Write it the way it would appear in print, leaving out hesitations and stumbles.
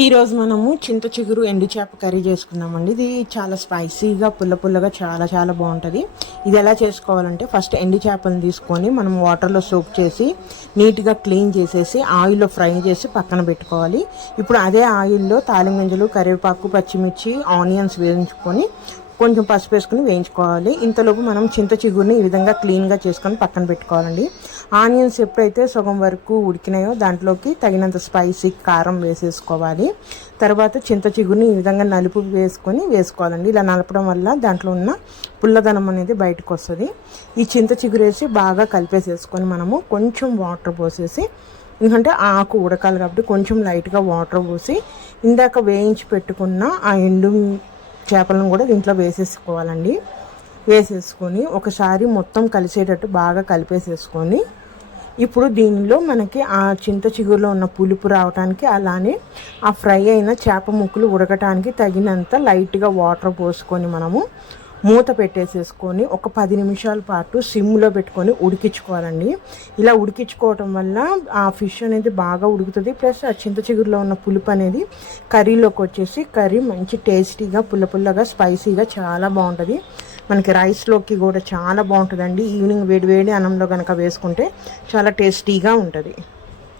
ఈరోజు మనము చింత చిగురు ఎండు చేప కర్రీ చేసుకుందామండి. ఇది చాలా స్పైసీగా పుల్ల పుల్లగా చాలా చాలా బాగుంటుంది. ఇది ఎలా చేసుకోవాలంటే ఫస్ట్ ఎండు చేపలను తీసుకొని మనం వాటర్లో సోక్ చేసి నీట్గా క్లీన్ చేసేసి ఆయిల్లో ఫ్రై చేసి పక్కన పెట్టుకోవాలి. ఇప్పుడు అదే ఆయిల్లో తాలింపు గింజలు, కరివేపాకు, పచ్చిమిర్చి, ఆనియన్స్ వేయించుకొని కొంచెం పసుపు వేసుకుని వేయించుకోవాలి. ఇంతలోపు మనం చింత చిగురుని ఈ విధంగా క్లీన్గా చేసుకొని పక్కన పెట్టుకోవాలండి. ఆనియన్స్ ఎప్పుడైతే సగం వరకు ఉడికినాయో దాంట్లోకి తగినంత స్పైసీ కారం వేసేసుకోవాలి. తర్వాత చింత చిగురుని ఈ విధంగా నలుపు వేసుకోవాలండి. ఇలా నలపడం వల్ల దాంట్లో ఉన్న పుల్లదనం అనేది బయటకు వస్తుంది. ఈ చింత చిగురు వేసి బాగా కలిపేసేసుకొని మనము కొంచెం వాటర్ పోసేసి, ఎందుకంటే ఆకు ఉడకాలి కాబట్టి కొంచెం లైట్గా వాటర్ పోసి ఇందాక వేయించి పెట్టుకున్న ఆ ఎండు చేపలను కూడా దీంట్లో వేసేసుకోవాలండి. వేసేసుకొని ఒకసారి మొత్తం కలిసేటట్టు బాగా కలిపేసేసుకొని ఇప్పుడు దీనిలో మనకి ఆ చింత చిగురులో ఉన్న పులుపు రావడానికి, అలానే ఆ ఫ్రై అయిన చేప ముక్కలు ఉడకటానికి తగినంత లైట్గా వాటర్ పోసుకొని మనము మూత పెట్టేసేసుకొని ఒక 10 నిమిషాల పాటు సిమ్లో పెట్టుకొని ఉడికించుకోవాలండి. ఇలా ఉడికించుకోవటం వల్ల ఆ ఫిష్ అనేది బాగా ఉడుకుతుంది. ప్లస్ ఆ చింత చిగురులో ఉన్న పులుపు అనేది కర్రీలోకి వచ్చేసి కర్రీ మంచి టేస్టీగా పుల్ల పుల్లగా స్పైసీగా చాలా బాగుంటుంది. మనకి రైస్లోకి కూడా చాలా బాగుంటుందండి. ఈవినింగ్ వేడి వేడి అన్నంలో కనుక వేసుకుంటే చాలా టేస్టీగా ఉంటుంది.